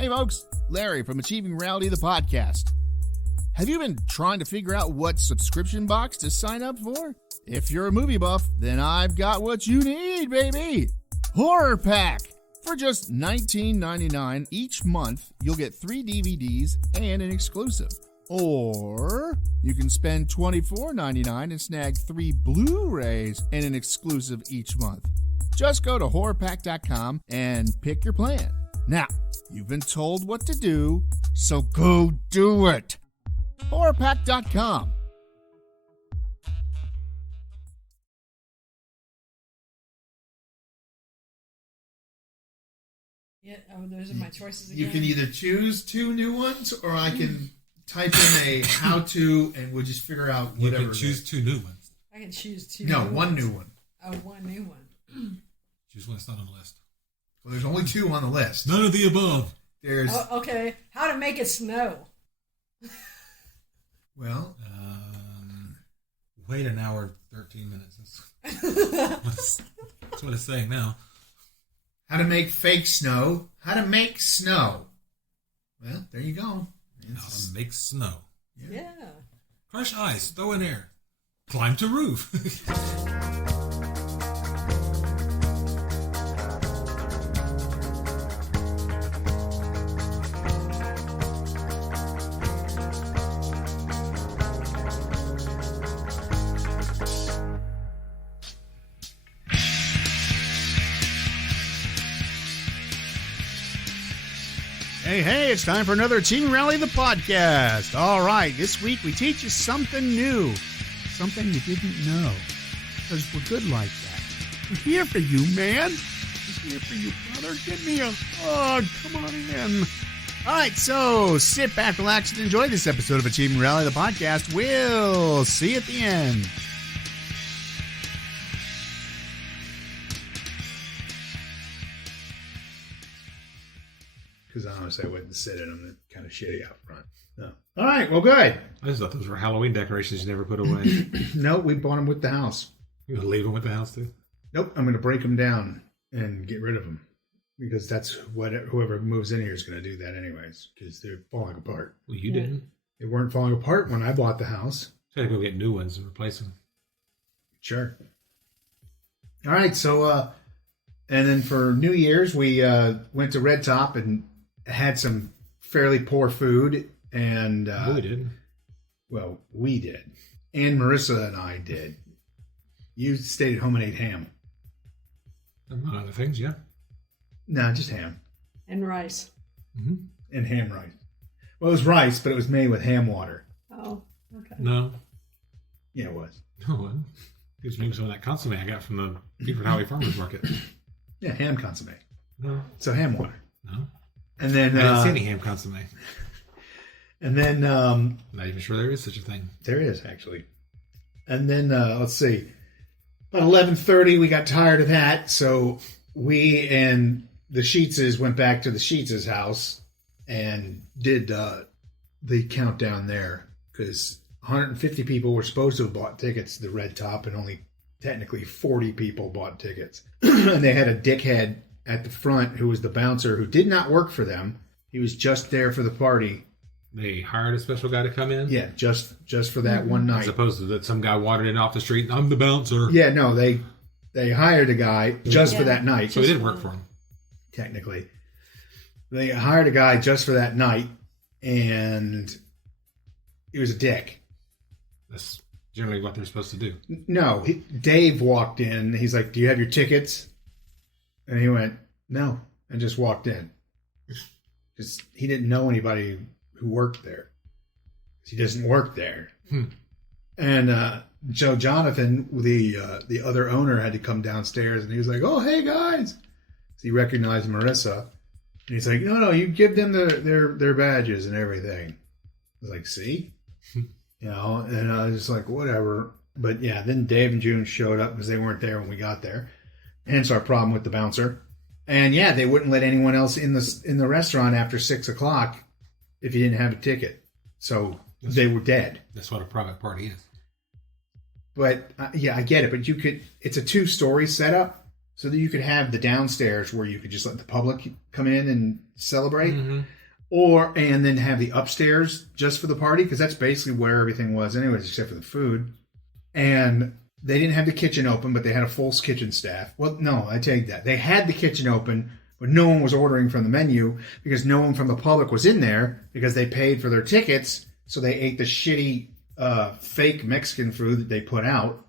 Hey folks, Larry from Achieving Reality, the podcast. Have you been trying to figure out what subscription box to sign up for? If you're a movie buff, then I've got what you need, baby! Horror Pack! For just $19.99 each month, you'll get 3 DVDs and an exclusive. Or you can spend $24.99 and snag 3 Blu-rays and an exclusive each month. Just go to horrorpack.com and pick your plan. Now, you've been told what to do, so go do it. horrorpack.com. Yeah, those are my choices again. You can either choose 2 new ones, or I can type in a how-to, and we'll just figure out whatever. You can choose 2 new ones. I can choose 2 No, new one ones. new one. Oh, one new one. Choose one that's not on the list. Well, there's only 2 on the list. None of the above. There's okay. How to make it snow. well, wait an hour, 13 minutes. That's what it's saying now. how to make fake snow. How to make snow. Well, there you go. How to make snow. Yeah. Crush ice. Throw in air. Climb to roof. Hey, it's time for another Achieving Reality, the podcast. All right, this week we teach you something new. Something you didn't know. Because we're good like that. We're here for you, man. We're here for you, brother. Give me a hug. Come on in. All right, so sit back, relax, and enjoy this episode of Achieving Reality, the podcast. We'll see you at the end. because honestly, I wouldn't sit in them. They're kind of shitty out front. No. All right, well, good. I just thought those were Halloween decorations you never put away. No, we bought them with the house. You gonna leave them with the house too? Nope, I'm going to break them down and get rid of them because that's what whoever moves in here is going to do that anyways because they're falling apart. Well, you didn't. They weren't falling apart when I bought the house. So I gotta go get new ones and replace them. Sure. All right, so and then for New Year's we went to Red Top and had some fairly poor food and We did. Well, we did. And Marisa and I did. You stayed at home and ate ham. Among other things, yeah. No, just ham. And rice. Mm-hmm. And ham rice. Well, it was rice, but it was made with ham water. Oh, okay. No. Yeah, it was. No one. Gives me some of that consomme I got from the Beaufort Highway Farmers Market. Yeah, ham consomme. No. So ham water. No. And then I didn't see any ham consomme. And then Not even sure there is such a thing. there is actually. And then let's see. About 11:30, we got tired of that, so we and the Sheetses went back to the Sheetses' house and did the countdown there because 150 people were supposed to have bought tickets to the Red Top, and only technically 40 people bought tickets. And they had a dickhead at the front who was the bouncer who did not work for them. He was just there for the party. They hired a special guy to come in? Yeah, just for that one night. As opposed to that some guy wandered in off the street, I'm the bouncer. Yeah, no, they hired a guy just for that night. So he didn't work for him. Technically. They hired a guy just for that night, and he was a dick. That's generally what they're supposed to do. No, Dave walked in. He's like, "Do you have your tickets?" And he went, "No," and just walked in. Because he didn't know anybody who worked there. He doesn't work there. And Joe Jonathan, the other owner, had to come downstairs, and he was like, "Oh, hey guys!" So he recognized Marisa, and he's like, "No, you give them their badges and everything." I was like, "See." And I was just like, whatever. But yeah, then Dave and June showed up because they weren't there when we got there. Hence our problem with the bouncer. And yeah, they wouldn't let anyone else in the restaurant after 6 o'clock if you didn't have a ticket. So they were dead. That's what a private party is. But yeah, I get it. But it's a 2-story setup. so that you could have the downstairs where you could just let the public come in and celebrate, and then have the upstairs just for the party, because that's basically where everything was anyways, except for the food. And they didn't have the kitchen open, but they had a full kitchen staff. Well, no, I take that. They had the kitchen open, but no one was ordering from the menu because no one from the public was in there because they paid for their tickets, so they ate the shitty fake Mexican food that they put out.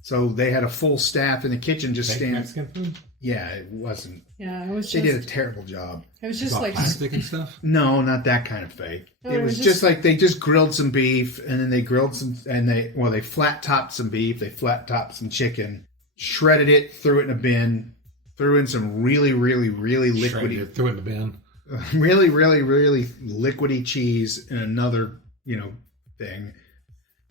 So they had a full staff in the kitchen just standing. Mexican food? Yeah, it wasn't. Yeah, it was. They did a terrible job. It was just like plastic and stuff. No, not that kind of fake. No, it was just like they just grilled some beef, and then they grilled some, and they flat topped some beef, they flat topped some chicken, shredded it, threw it in a bin, threw in some really, really, really liquidy, threw it in the bin, really, really, really liquidy cheese in another, thing.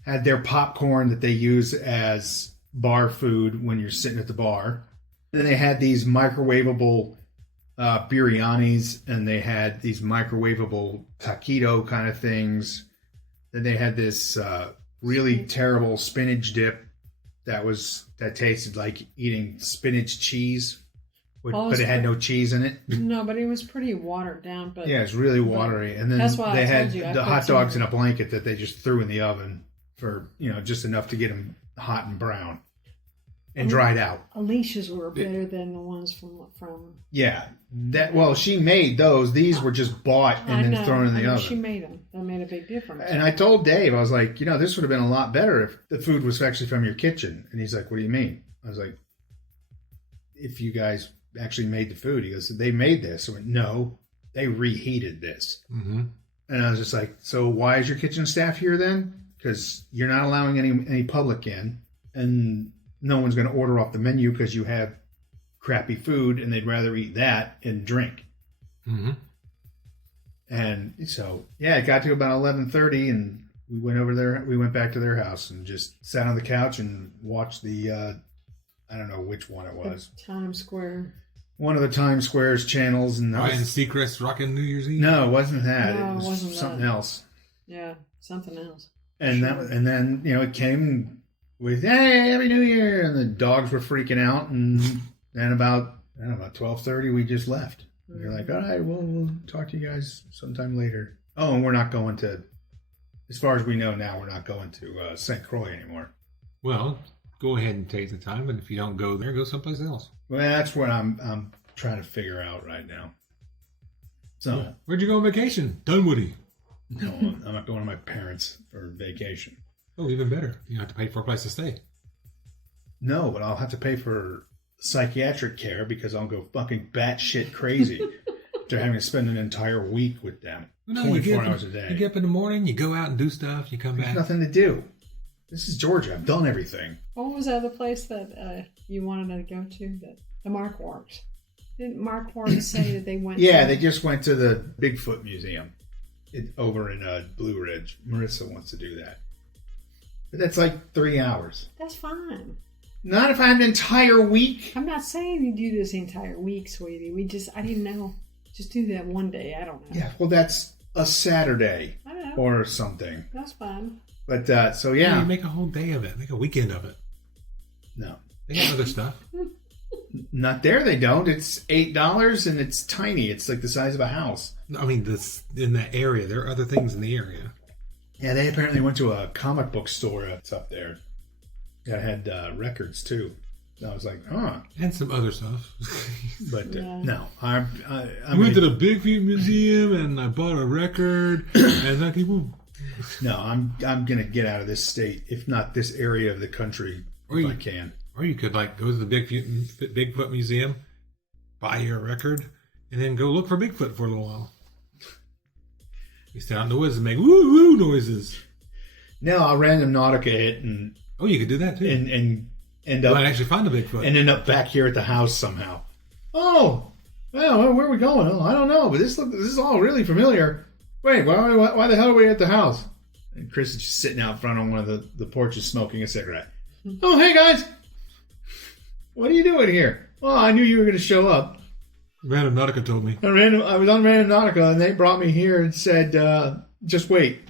Had their popcorn that they use as bar food when you're sitting at the bar. And then they had these microwavable biryanis, and they had these microwavable taquito kind of things. Then they had this really terrible spinach dip that tasted like eating spinach cheese, but it had no cheese in it. No, but it was pretty watered down. But yeah, it's really watery. And then that's why they I had told you, the hot dogs in a blanket that they just threw in the oven for just enough to get them hot and brown and dried out. Alicia's were better than the ones from. Yeah, she made those. These were just bought and then thrown in the oven. She made them. That made a big difference. And I told Dave, I was like, this would have been a lot better if the food was actually from your kitchen. And he's like, what do you mean? I was like, if you guys actually made the food. He goes, they made this. I went, no, they reheated this. Mm-hmm. And I was just like, so why is your kitchen staff here then? Because you're not allowing any public in, and no one's going to order off the menu because you have crappy food, and they'd rather eat that and drink. Mm-hmm. And so, it got to about 11:30, and we went over there. We went back to their house and just sat on the couch and watched the. I don't know which one it was. Times Square. One of the Times Square's channels, and Ryan Seacrest rocking New Year's Eve. No, it wasn't that. No, it wasn't something else. Yeah, something else. And then it came with hey, Happy New Year, and the dogs were freaking out, and then about 12:30 we just left. Mm-hmm. You're like, all right, we'll talk to you guys sometime later. Oh, and we're not going to, as far as we know now, we're not going to St. Croix anymore. Well, go ahead and take the time, and if you don't go there, go someplace else. Well, that's what I'm trying to figure out right now. So, where'd you go on vacation? Dunwoody. No, I'm not going to my parents for vacation. Oh, even better. You don't have to pay for a place to stay. No, but I'll have to pay for psychiatric care because I'll go fucking batshit crazy after having to spend an entire week with them. No, 24 hours a day. You get up in the morning, you go out and do stuff, you come back. There's nothing to do. This is Georgia. I've done everything. What was the other place that you wanted to go to? The Mark Works. Didn't Mark Works say that they went they just went to the Bigfoot Museum over in Blue Ridge. Marisa wants to do that. But that's like 3 hours. That's fine. Not if I have an entire week. I'm not saying you do this the entire week, sweetie. I didn't know. Just do that one day. I don't know. Yeah, well, that's a Saturday. I know. Or something. That's fine. But, so yeah. You make a whole day of it. Make a weekend of it. No. They got other stuff. Not there, they don't. It's $8 and it's tiny. It's like the size of a house. I mean, in that area. There are other things in the area. Yeah, they apparently went to a comic book store that's up there that had records too. And I was like, huh. And some other stuff. But no, I went to the Bigfoot Museum and I bought a record and that people. No, I'm gonna get out of this state, if not this area of the country, if I can. Or you could go to the Bigfoot Museum, buy your record, and then go look for Bigfoot for a little while. You stay out in the woods and make woo-woo noises. No, I'll random Nautica it and... Oh, you could do that too. And end up... You might actually find a Bigfoot. And end up back here at the house somehow. Oh! Well, where are we going? Oh, I don't know, but this is all really familiar. Wait, why the hell are we at the house? And Chris is just sitting out front on one of the porches smoking a cigarette. Oh, hey guys! What are you doing here? Well, I knew you were going to show up. Random Nautica told me. I was on Random Nautica, and they brought me here and said, just wait.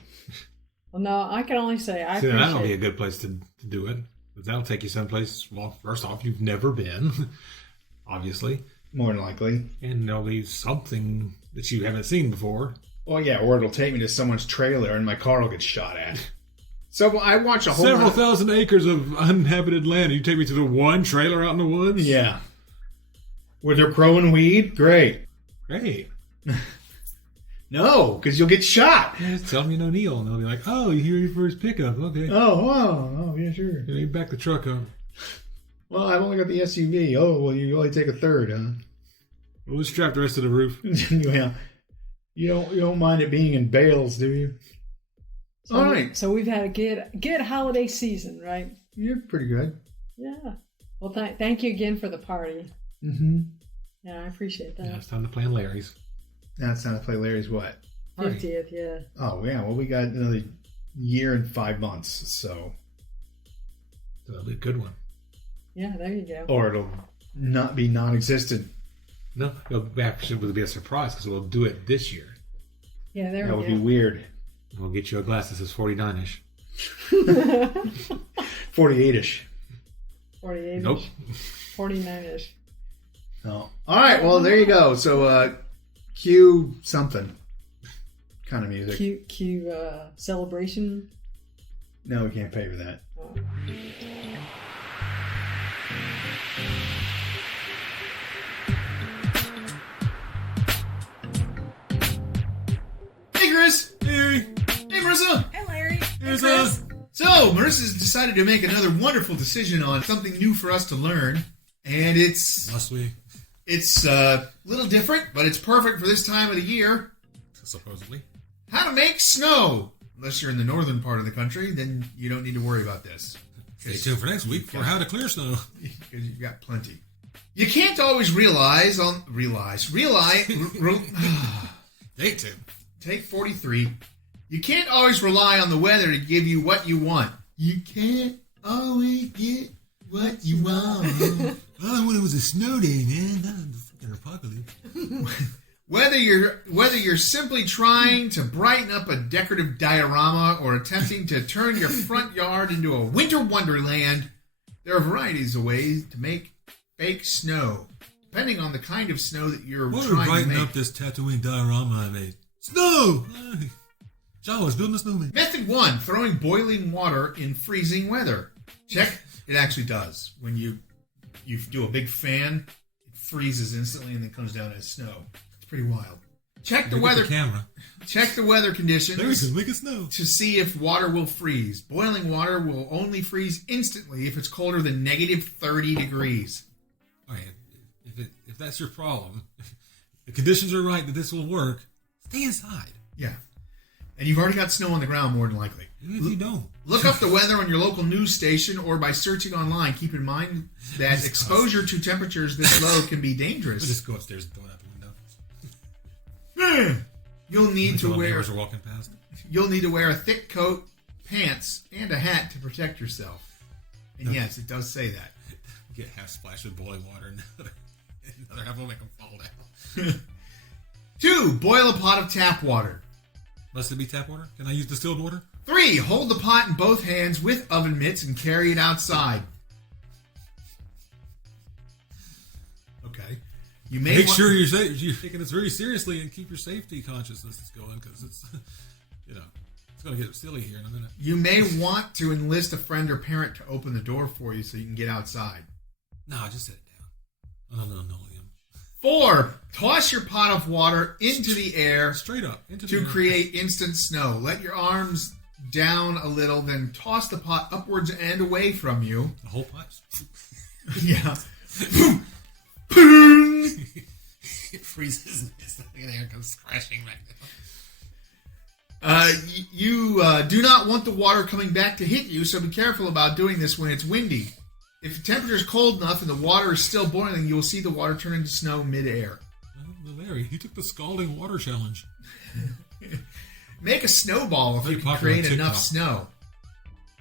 Well, no, I can only say I appreciate that'll be a good place to do it. But that'll take you someplace, well, first off, you've never been. obviously. More than likely. And there'll be something that you haven't seen before. Well, yeah, or it'll take me to someone's trailer and my car will get shot at. So I watch a whole Several thousand acres of uninhabited land. You take me to the one trailer out in the woods? Yeah. Where they're growing weed? Great. Great. No, because you'll get shot. Yeah, just tell them you know Neil, and they'll be like, "Oh, you're here for his pickup? Okay. Oh, yeah, sure. You back the truck up. Well, I've only got the SUV. Oh, well, you only take a third, huh? We'll just strap the rest of the roof." Yeah. You don't mind it being in bales, do you? All right. So we've had a good holiday season, right? You're pretty good. Yeah. Well, thank you again for the party. Mm-hmm. Yeah, I appreciate that. Yeah, it's time to plan Larry's. Now it's time to play Larry's what? 50th, yeah. Oh, yeah. Well, we got another year and 5 months, so. That'll be a good one. Yeah, there you go. Or it'll not be non-existent. No, it'll actually be a surprise because we'll do it this year. Yeah, there That we would go. be weird. We'll get you a glass that says 49-ish. 48-ish. 48-ish. Nope. 49-ish. Oh. All right. Well, there you go. So, cue something kind of music. Cue celebration. No, we can't pay for that. Oh. Hey, Chris. Hey, Marisa. Hi, Larry. Here's So, Marissa's decided to make another wonderful decision on something new for us to learn, and it's Must we? a little different, but it's perfect for this time of the year. Supposedly. How to make snow. Unless you're in the northern part of the country, then you don't need to worry about this. Stay tuned for next week for how to clear snow. Because you've got plenty. You can't always Take 43. You can't always rely on the weather to give you what you want. You can't always get what you want. All I wanted was a snow day, man. Not the fucking apocalypse. Whether you're simply trying to brighten up a decorative diorama or attempting to turn your front yard into a winter wonderland, there are varieties of ways to make fake snow, depending on the kind of snow that you're What would trying to brighten make. up this Tatooine diorama I made? Snow! John was building a snowman. Method 1, throwing boiling water in freezing weather. Check. It actually does. When you do a big fan, it freezes instantly and then comes down as snow. It's pretty wild. Check the Look at weather. the camera. Check the weather conditions There we go. Make it snow. to see if water will freeze. Boiling water will only freeze instantly if it's colder than negative 30 degrees. Okay, if that's your problem, the conditions are right that this will work, stay inside. Yeah. And you've already got snow on the ground, more than likely. Even if you don't. Look up the weather on your local news station or by searching online. Keep in mind that exposure to temperatures this low can be We'll dangerous. just go upstairs and throw it out the window. You'll need to Until wear neighbors are walking past. a thick coat, pants, and a hat to protect yourself. And yes, it does say that. Get half splashed with boiling water and another half will make them fall down. 2, boil a pot of tap water. Must it be tap water? Can I use distilled water? 3, hold the pot in both hands with oven mitts and carry it outside. Okay. You may Make wa- sure you're taking this very seriously and keep your safety consciousness going because it's, it's going to get silly here in a minute. You may want to enlist a friend or parent to open the door for you so you can get outside. No, just set it down. Oh, no, Liam. 4, toss your pot of water into the air Straight up. Into to the create instant snow. Let your arms down a little, then toss the pot upwards and away from you. The whole pot? Yeah. It freezes and it's in there comes crashing right now. You do not want the water coming back to hit you, so be careful about doing this when it's windy. If the temperature is cold enough and the water is still boiling, you will see the water turn into snow mid-air. Well, Larry, he took the scalding water challenge. Make a snowball if Very you can popular on create enough TikTok. snow.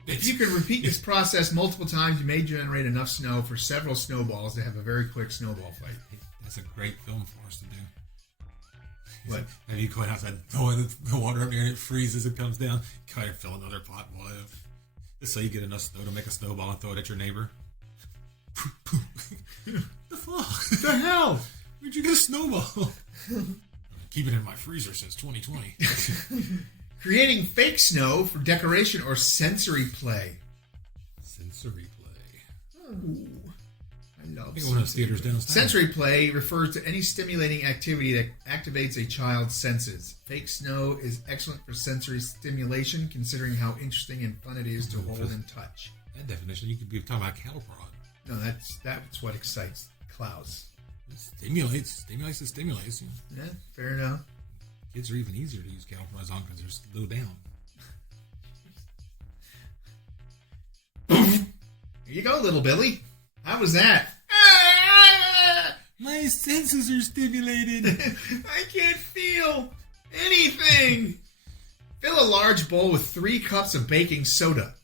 If you can repeat this process multiple times, you may generate enough snow for several snowballs to have a very quick snowball fight. That's a great film for us to do. What? And you go outside, throw the water up there, and it freezes and comes down. Go ahead and fill another pot boil. Just so you get enough snow to make a snowball and throw it at your neighbor. The fuck? The hell? Where'd you get a snowball? Keep it in my freezer since 2020. Creating fake snow for decoration or sensory play. Sensory play. Ooh, I love I think one of those theaters downstairs. Sensory play refers to any stimulating activity that activates a child's senses. Fake snow is excellent for sensory stimulation, considering how interesting and fun it is to hold and touch. That definition, you could be talking about cattle prod. No, that's what excites Klaus. It stimulates. Yeah, fair enough. Kids are even easier to use cattle prods on because they're low down. Here you go, little Billy. How was that? My senses are stimulated. I can't feel anything. Fill a large bowl with 3 cups of baking soda.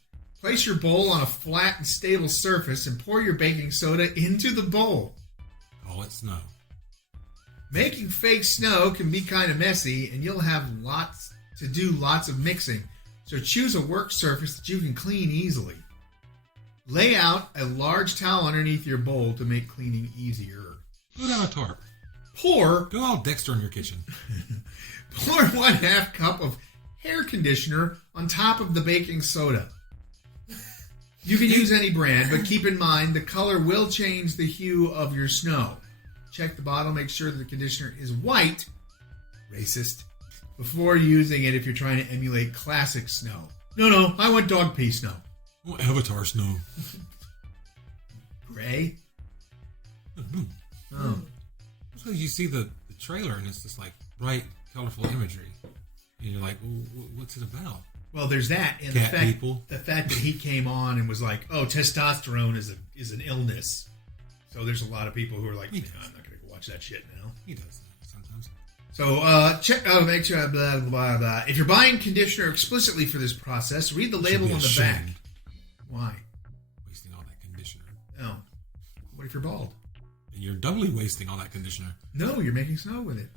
Place your bowl on a flat and stable surface and pour your baking soda into the bowl. Call it snow. Making fake snow can be kind of messy, and you'll have lots of mixing. So choose a work surface that you can clean easily. Lay out a large towel underneath your bowl to make cleaning easier. Go down a tarp. Pour Go all Dexter in your kitchen. Pour 1/2 cup of hair conditioner on top of the baking soda. You can use any brand, but keep in mind the color will change the hue of your snow. Check the bottle, make sure that the conditioner is white, racist, before using it if you're trying to emulate classic snow. No, I want dog pee snow. Oh, Avatar snow. Gray? Boom. Oh. So you see the trailer and it's just like bright, colorful imagery. And you're like, well, what's it about? Well, there's that, and Cat the people. fact that he came on and was like, "Oh, testosterone is an illness." So there's a lot of people who are like, "No, I'm not going to go watch that shit now." He does that sometimes. So check. Oh, make sure. Blah blah blah. If you're buying conditioner explicitly for this process, read the label on the back. Why? Wasting all that conditioner. Oh, what if you're bald? And you're doubly wasting all that conditioner. No, you're making snow with it.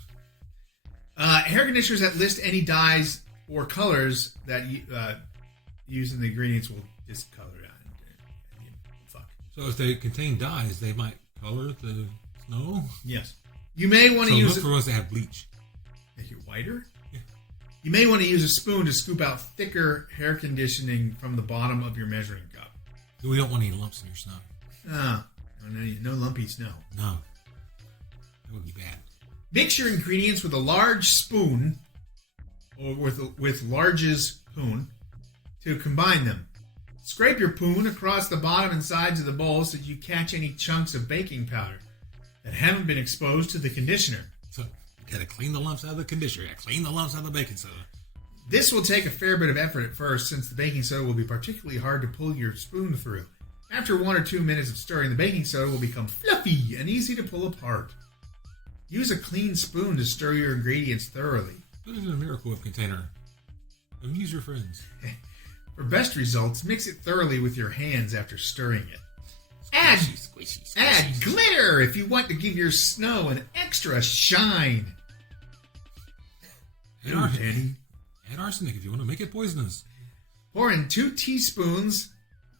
Hair conditioners that list any dyes or colors that you use in the ingredients will discolor it. Fuck. So if they contain dyes, they might color the snow. Yes. You may want to use look for ones that have bleach. Make it whiter? Yeah. You may want to use a spoon to scoop out thicker hair conditioning from the bottom of your measuring cup. We don't want any lumps in your snow. No lumpy snow. No. That would be bad. Mix your ingredients with a large spoon, or with large's poon, to combine them. Scrape your poon across the bottom and sides of the bowl so that you catch any chunks of baking powder that haven't been exposed to the conditioner. So you gotta clean the lumps out of the conditioner. You gotta clean the lumps out of the baking soda. This will take a fair bit of effort at first, since the baking soda will be particularly hard to pull your spoon through. After 1 or 2 minutes of stirring, the baking soda will become fluffy and easy to pull apart. Use a clean spoon to stir your ingredients thoroughly. Put it in a Miracle Whip container. Amuse your friends. For best results, mix it thoroughly with your hands after stirring it. Squishy. Add glitter if you want to give your snow an extra shine. Add arsenic if you want to make it poisonous. Pour in 2 teaspoons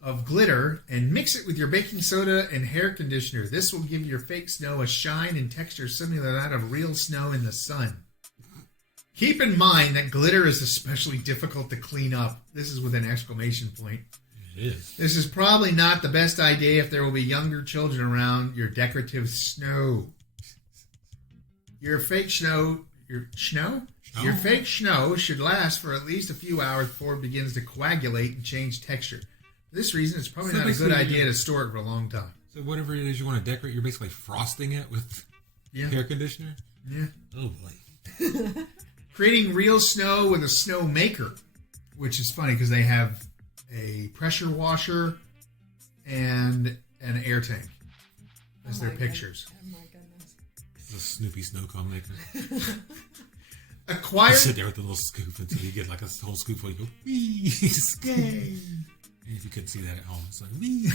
of glitter and mix it with your baking soda and hair conditioner. This will give your fake snow a shine and texture similar to that of real snow in the sun. Keep in mind that glitter is especially difficult to clean up. This is with an exclamation point. It is. This is probably not the best idea if there will be younger children around your decorative snow. Your fake snow should last for at least a few hours before it begins to coagulate and change texture. For this reason, it's probably not a good idea to store it for a long time. So whatever it is you want to decorate, you're basically frosting it with hair conditioner? Yeah. Oh, boy. Creating real snow with a snow maker, which is funny because they have a pressure washer and an air tank as their pictures. Oh my goodness. This is a Snoopy snow cone maker. Acquire. You sit there with the little scoop until you get like a whole scoop full. You go, wee. And if you couldn't see that at home, it's like, wee.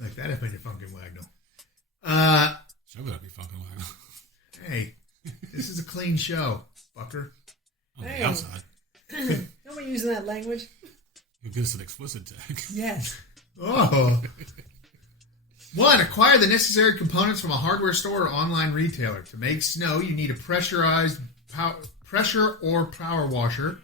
Like that up in your funkin' wagnall. Shove it up your fucking wagon. Hey, this is a clean show, fucker. On Hey. the outside. Don't be using that language. You give us an explicit tag. Yes. Oh. 1. Acquire the necessary components from a hardware store or online retailer. To make snow, you need a pressure or power washer,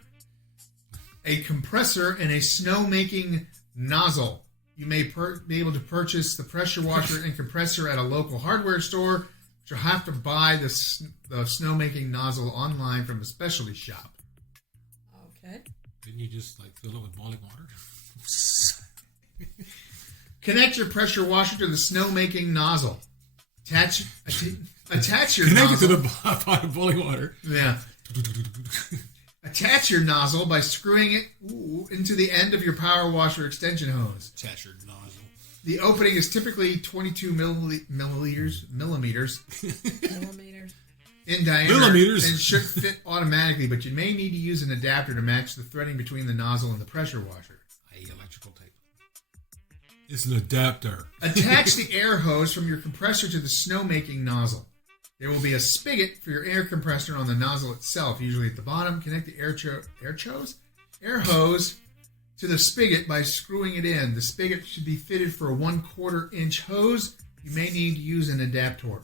a compressor, and a snow-making nozzle. You may be able to purchase the pressure washer and compressor at a local hardware store, but you'll have to buy the snow-making nozzle online from a specialty shop. Okay. Didn't you just fill it with boiling water? Connect your pressure washer to the snow-making nozzle. Attach your Connect nozzle. it to the pot of boiling water. Yeah. Attach your nozzle by screwing it into the end of your power washer extension hose. Attach your nozzle. The opening is typically 22 millimeters Millimeters. in diameter Millimeters. and should fit automatically, but you may need to use an adapter to match the threading between the nozzle and the pressure washer. Electrical tape. It's an adapter. Attach the air hose from your compressor to the snow-making nozzle. There will be a spigot for your air compressor on the nozzle itself, usually at the bottom. Connect the air hose to the spigot by screwing it in. The spigot should be fitted for a 1/4 inch hose. You may need to use an adapter.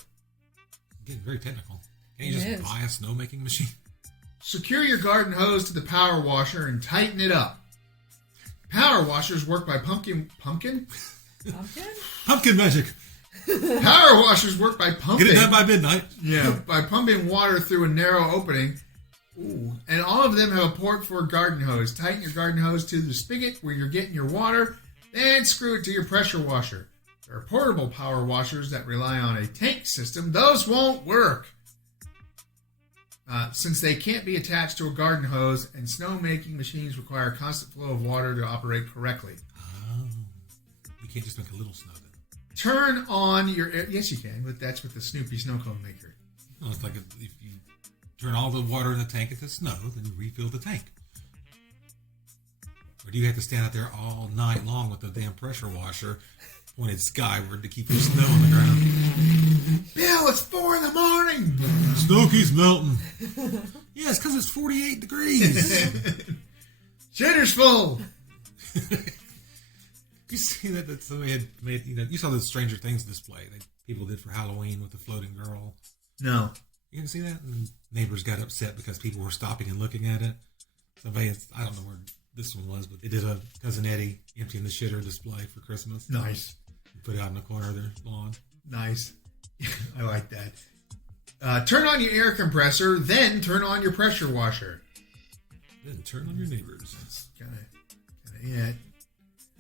Getting very technical. Can't you just buy a snow-making machine? Secure your garden hose to the power washer and tighten it up. Power washers work by pumpkin? Pumpkin magic. Power washers work by pumping. Get it done by midnight. Yeah, by pumping water through a narrow opening. Ooh. And all of them have a port for a garden hose. Tighten your garden hose to the spigot where you're getting your water, then screw it to your pressure washer. There are portable power washers that rely on a tank system. Those won't work, since they can't be attached to a garden hose, and snow-making machines require a constant flow of water to operate correctly. Oh. You can't just make a little snow then. Turn on your... Yes, you can, but that's with the Snoopy snow cone maker. No, it's like if you turn all the water in the tank into snow, then you refill the tank. Or do you have to stand out there all night long with the damn pressure washer pointed skyward to keep your snow on the ground? Bill, it's 4 a.m. Snow keeps melting. Yeah, it's because it's 48 degrees. Shitter's full. You see that somebody had made, you saw the Stranger Things display that people did for Halloween with the floating girl. No. You didn't see that? And neighbors got upset because people were stopping and looking at it. Somebody, I don't know where this one was, but they did a Cousin Eddie emptying the shitter display for Christmas. Nice. Put it out in the corner of their lawn. Nice. I like that. Turn on your air compressor, then turn on your pressure washer. Then turn on your neighbors. That's kind of it.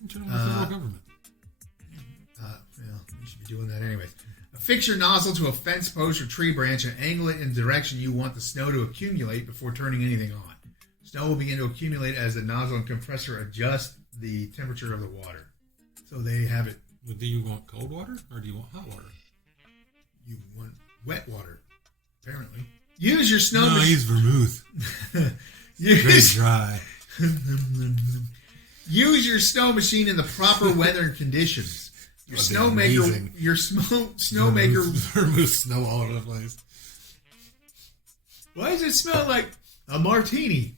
And turn on the federal government. Well, you should be doing that anyways. Affix your nozzle to a fence post or tree branch and angle it in the direction you want the snow to accumulate before turning anything on. Snow will begin to accumulate as the nozzle and compressor adjust the temperature of the water. So they have it. Well, do you want cold water or do you want hot water? You want wet water, apparently. Use your snow No, I use vermouth. Very dry. Use your snow machine in the proper weather conditions. Your snowmaker, snowmaker. Vermouth snow all over the place. Why does it smell like a martini?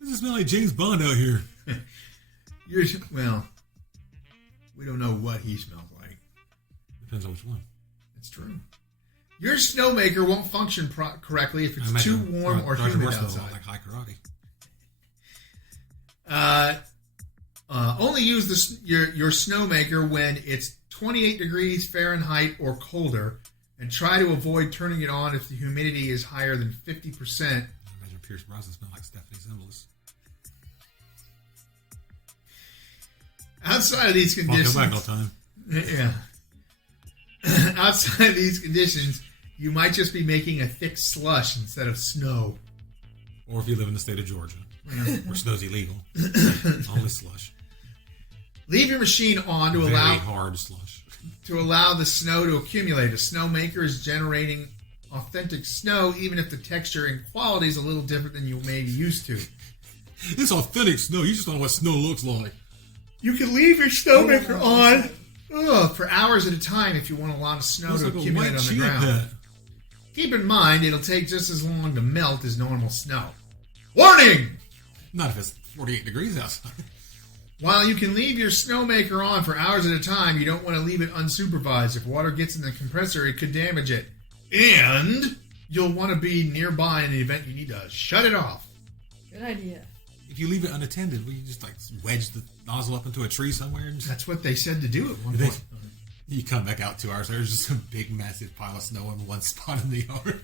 Does it smell like James Bond out here? Well, we don't know what he smells like. Depends on which one. It's true. Your snowmaker won't function correctly if it's too warm or humid outside. Like high karate. Only use your snowmaker when it's 28 degrees Fahrenheit or colder, and try to avoid turning it on if the humidity is higher than 50%. I imagine Pierce Brosnan smelled like Stephanie Zimbalist. Outside of these conditions, Welcome back all time. Yeah. Outside of these conditions, you might just be making a thick slush instead of snow. Or if you live in the state of Georgia, where snow's illegal, only slush. Leave your machine on to Very allow hard slush. To allow the snow to accumulate. A snowmaker is generating authentic snow, even if the texture and quality is a little different than you may be used to. It's authentic snow. You just don't know what snow looks like. You can leave your snowmaker on for hours at a time if you want a lot of snow to accumulate on the ground. Keep in mind, it'll take just as long to melt as normal snow. Warning! Not if it's 48 degrees outside. While you can leave your snowmaker on for hours at a time, you don't want to leave it unsupervised. If water gets in the compressor, it could damage it. And you'll want to be nearby in the event you need to shut it off. Good idea. If you leave it unattended, will you just like wedge the nozzle up into a tree somewhere? And That's what they said to do at one point. You come back out 2 hours later, there's just a big, massive pile of snow in one spot in the yard.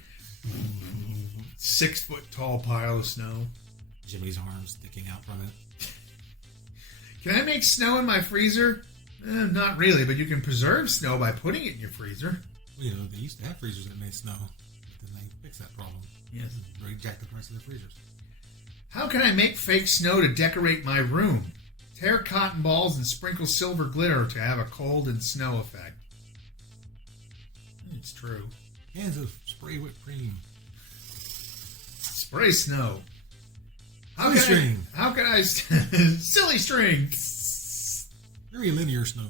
6 foot tall pile of snow. Jimmy's arms sticking out from it. Can I make snow in my freezer? Not really, but you can preserve snow by putting it in your freezer. Well, you know, they used to have freezers that made snow, but then they fixed that problem. Yes. They jacked the price of the freezers. How can I make fake snow to decorate my room? Tear cotton balls and sprinkle silver glitter to have a cold and snow effect. It's true. Cans of spray whipped cream. Spray snow. How can I silly string. Very linear snow.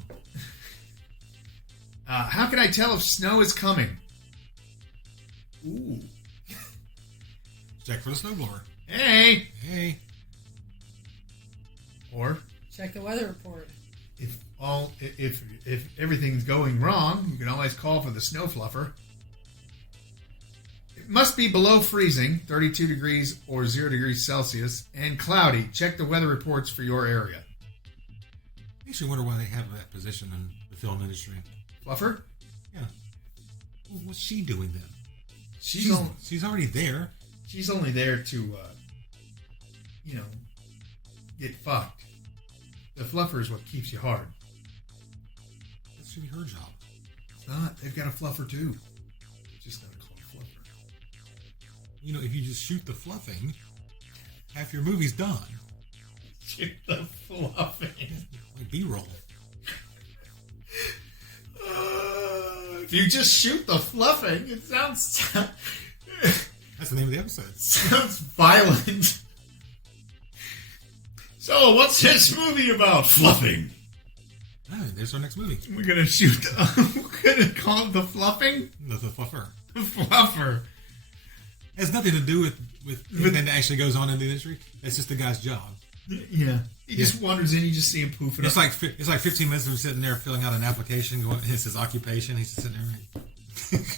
How can I tell if snow is coming? Ooh. Check for the snowblower. Hey. Or Check the weather report. if everything's going wrong, you can always call for the snow fluffer. It must be below freezing, 32 degrees or 0 degrees Celsius, and cloudy. Check the weather reports for your area. I actually wonder why they have that position in the film industry. Fluffer? Yeah. Well, what's she doing then? She's already there. She's only there to, get fucked. The fluffer is what keeps you hard. That should be her job. It's not. They've got a fluffer too. It's just not called fluffer. You know, if you just shoot the fluffing, half your movie's done. Shoot the fluffing. Like B-roll. If you just shoot the fluffing, it sounds... That's the name of the episode. Sounds violent. So, what's this movie about? Fluffing. Ah, there's our next movie. We're gonna we're gonna call it the fluffing? The Fluffer. The fluffer. It has nothing to do with anything that actually goes on in the industry. It's just the guy's job. Yeah. He just wanders in, you just see him poofing It's up. like 15 minutes of him sitting there filling out an application, going, it's his occupation. He's just sitting there. If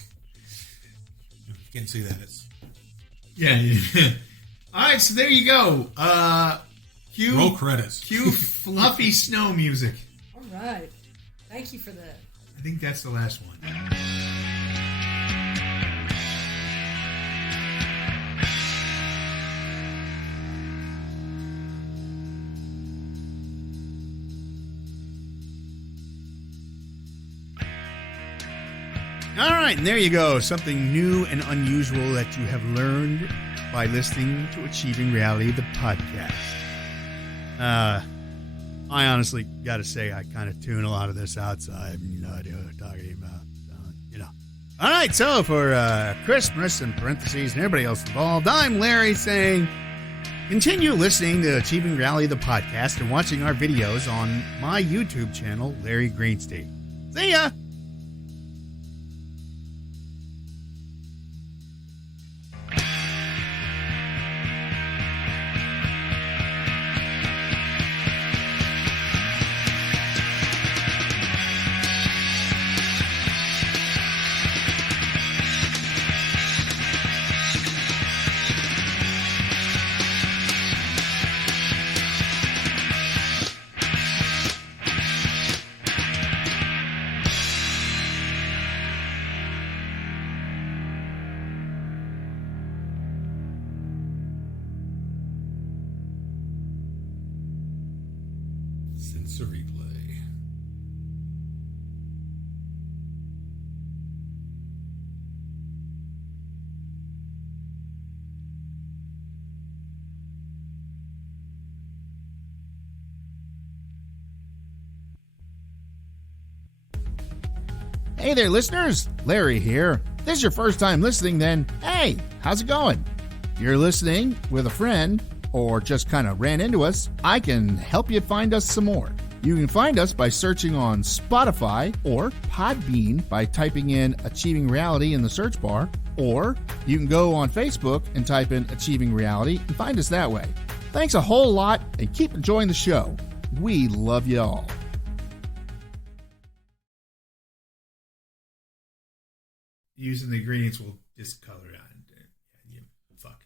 you can't see that, it's... Yeah. Alright, so there you go. Cue... Roll credits. Cue fluffy snow music. All right. Thank you for that. I think that's the last one. All right, and there you go. Something new and unusual that you have learned by listening to Achieving Reality, the podcast. I honestly got to say, I kind of tune a lot of this outside. No idea what I'm talking about. All right, so for Christmas in parentheses and everybody else involved, I'm Larry saying, continue listening to Achieving Reality, the podcast, and watching our videos on my YouTube channel, Larry Greenstein. See ya! Sensory play. Hey there, listeners. Larry here. If this is your first time listening, then hey, how's it going? If you're listening with a friend or just kind of ran into us, I can help you find us some more. You can find us by searching on Spotify or Podbean by typing in Achieving Reality in the search bar, or you can go on Facebook and type in Achieving Reality and find us that way. Thanks a whole lot and keep enjoying the show. We love y'all. Using the ingredients will discolor it. Fuck.